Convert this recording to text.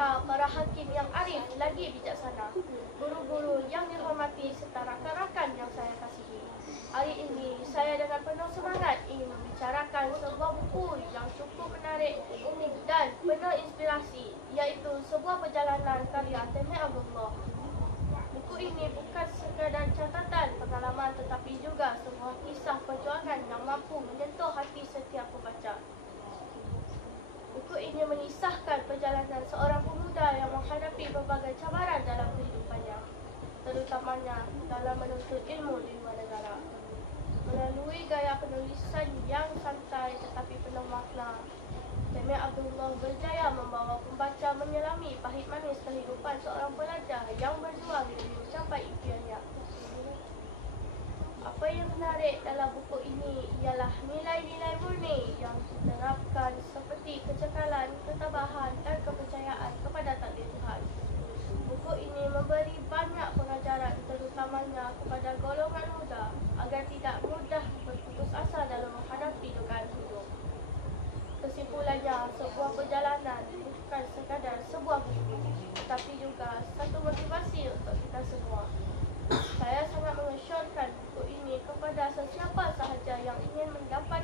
para hakim yang arif lagi bijaksana, guru-guru yang dihormati serta rakan-rakan yang saya kasihi. Hari ini saya dengan penuh semangat ingin membicarakan sebuah buku yang cukup menarik, unik dan penuh inspirasi, iaitu sebuah perjalanan karya Temeh Abdullah. Buku ini bukan sekadar catatan pengalaman tetapi juga sebuah kisah perjuangan yang mampu menyentuh hati setiap pembaca. Buku ini mengisahkan perjalanan seorang pemuda yang menghadapi berbagai cabaran dalam kehidupannya, terutamanya dalam menuntut ilmu di luar negara. Melalui gaya penulisan yang santai tetapi penuh makna, Temeh Abdullah berjaya membawa pembaca menyelami pahit manis kehidupan seorang pelajar yang berjuang demi mencapai impiannya. Apa yang menarik dalam buku ini ialah nilai-nilai murni yang diterapkan seperti kecekalan, ketabahan dan kepercayaan kepada takdir Tuhan. Buku ini memberi banyak pengajaran terutamanya kepada golongan muda agar tidak mudah berputus asa dalam menghadapi dugaan hidup. Kesimpulannya, sebuah perjalanan bukan sekadar sebuah buku, tetapi juga satu motivasi untuk kita semua. Saya sangat mengesyorkan buku ini kepada sesiapa sahaja yang ingin mendapat